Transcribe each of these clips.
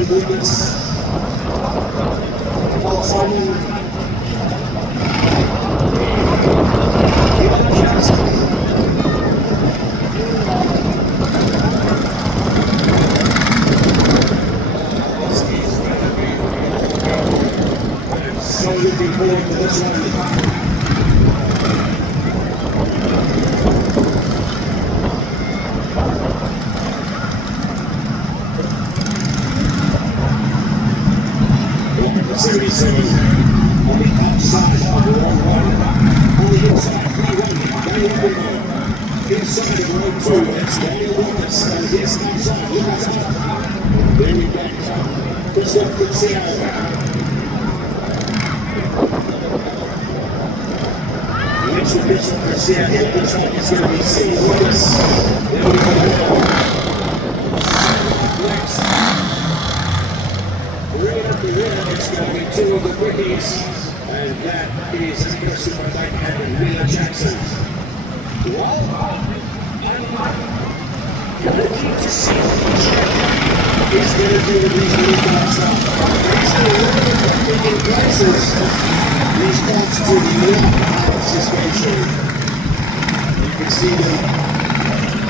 Joe Lucas, Paul Simon, Eli Jackson. So looking forward to this one. Series 7 on the outside of the 1-1, on the inside 3-1, Daniel Wilmer. Inside of row 2, it's Daniel Willis, and he's outside, Lucas Arthur. Then we've got Christophe Luciano. Next to Christophe Luciano, it looks like it's going to be C. Willis. Then we've got it's going to be two of the quickies, and that is Nicholas Superbank and Wheeler Jackson. Well, I'm looking to see what he's going to do with these new guys now. He's a little bit in places. He starts to left suspension. You can see them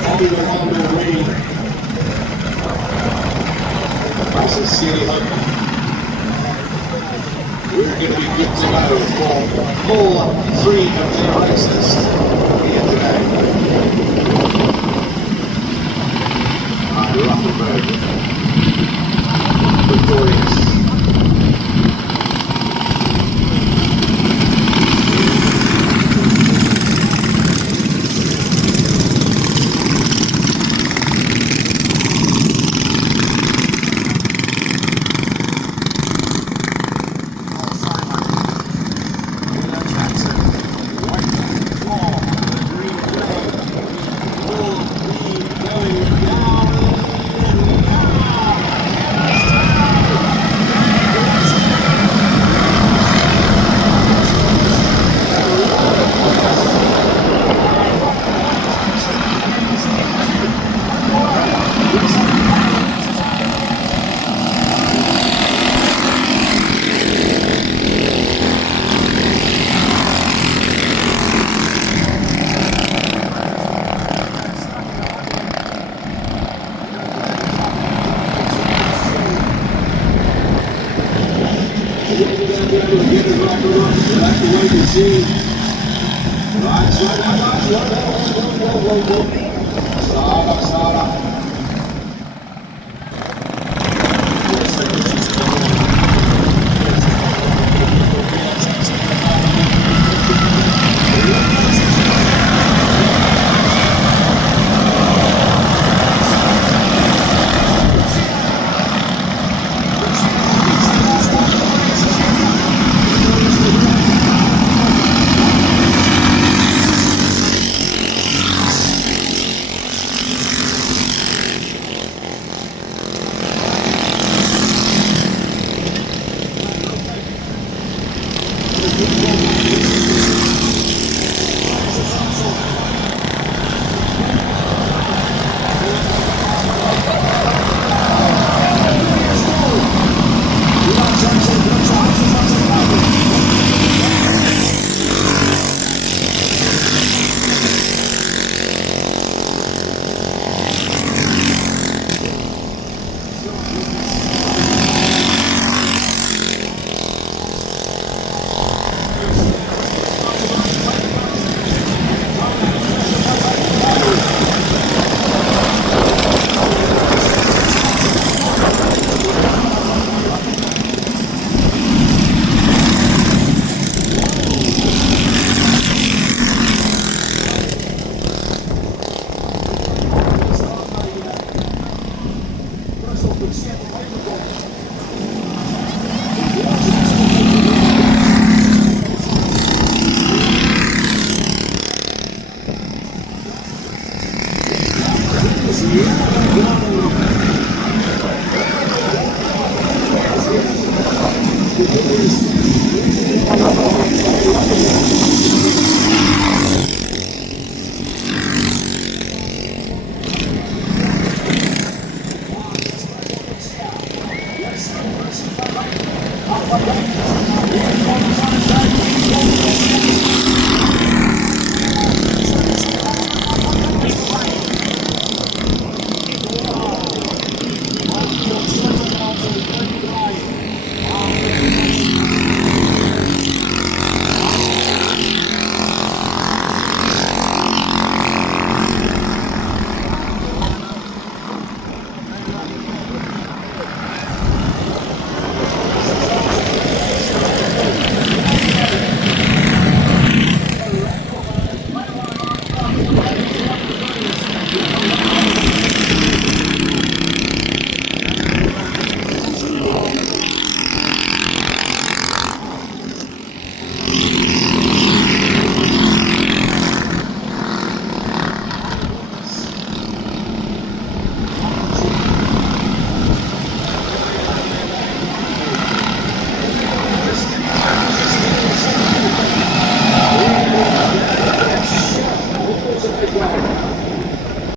holding around already. That's a silly hook. We're going to be good to go for all 3 of their races here today. Rutherford, victorious.